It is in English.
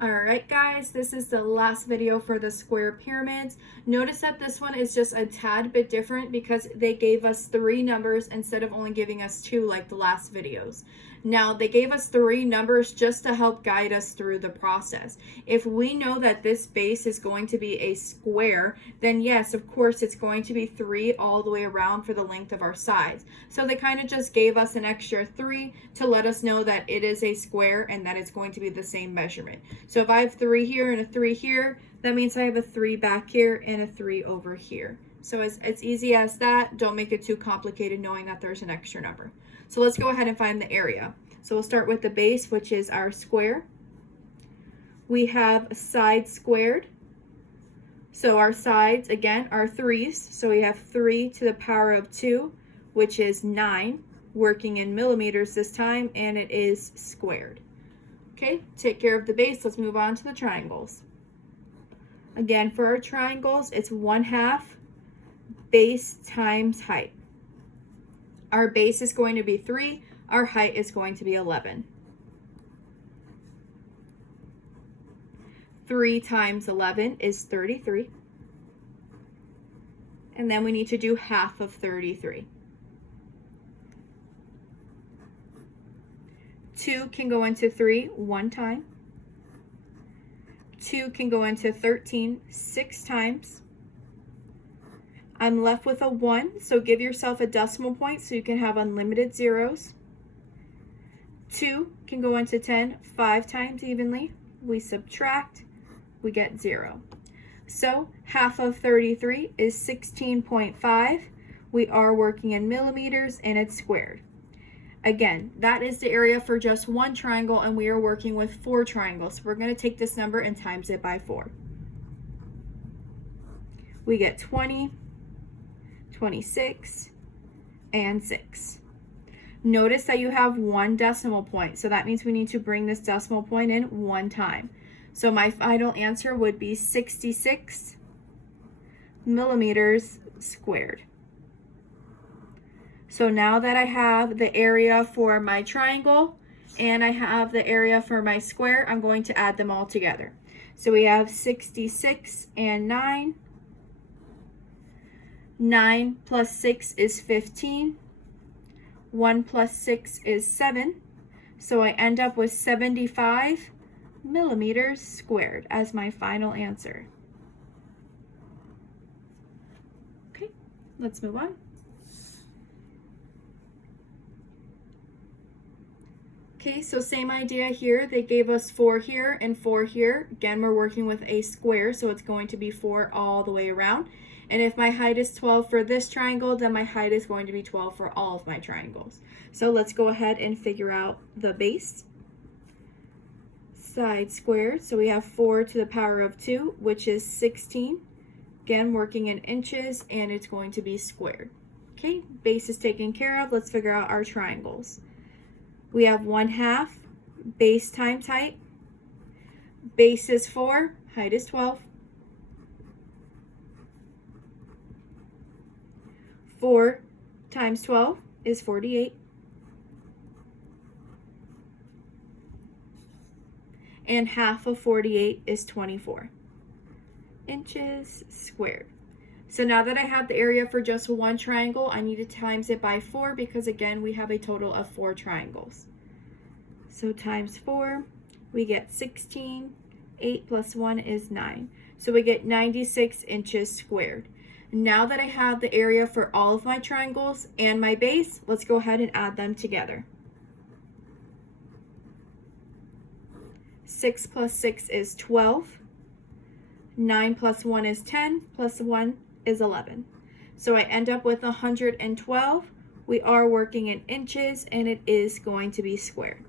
Alright guys, this is the last video for the square pyramids. Notice that this one is just a tad bit different because they gave us 3 numbers instead of only giving us 2 like the last videos. Now, they gave us 3 numbers just to help guide us through the process. If we know that this base is going to be a square, then yes, of course, it's going to be 3 all the way around for the length of our sides. So they kind of just gave us an extra 3 to let us know that it is a square and that it's going to be the same measurement. So if I have 3 here and a 3 here, that means I have a 3 back here and a 3 over here. So it's easy as that. Don't make it too complicated knowing that there's an extra number. So let's go ahead and find the area. So we'll start with the base, which is our square. We have a side squared. So our sides, again, are 3's. So we have 3 to the power of 2, which is 9, working in millimeters this time, and it is squared. Okay, take care of the base. Let's move on to the triangles. Again, for our triangles, it's 1/2 base times height. Our base is going to be 3. Our height is going to be 11. 3 times 11 is 33. And then we need to do half of 33. 2 can go into 3 one time. 2 can go into 13 6 times. I'm left with a 1, so give yourself a decimal point so you can have unlimited zeros. 2 can go into 10 5 times evenly. We subtract, we get 0. So half of 33 is 16.5. We are working in millimeters and it's squared. Again, that is the area for just one triangle and we are working with 4 triangles. So we're going to take this number and times it by 4. We get 20, 26, and 6. Notice that you have 1 decimal point, so that means we need to bring this decimal point in 1 time. So my final answer would be 66 millimeters squared. So now that I have the area for my triangle and I have the area for my square, I'm going to add them all together. So we have 66 and 9. 9 plus 6 is 15. 1 plus 6 is 7. So I end up with 75 millimeters squared as my final answer. Okay, let's move on. Okay, so same idea here. They gave us 4 here and 4 here. Again, we're working with a square, so it's going to be 4 all the way around. And if my height is 12 for this triangle, then my height is going to be 12 for all of my triangles. So let's go ahead and figure out the base. Side squared, so we have 4 to the power of 2, which is 16. Again, working in inches, and it's going to be squared. Okay, base is taken care of. Let's figure out our triangles. We have 1/2 base times height. Base is 4, height is 12. 4 times 12 is 48. And half of 48 is 24 inches squared. So now that I have the area for just one triangle, I need to times it by 4 because again, we have a total of 4 triangles. So times 4, we get 16. 8 plus 1 is 9. So we get 96 inches squared. Now that I have the area for all of my triangles and my base, let's go ahead and add them together. 6 plus 6 is 12. 9 plus 1 is 10, plus 1 is 11. So I end up with 112. We are working in inches and it is going to be squared.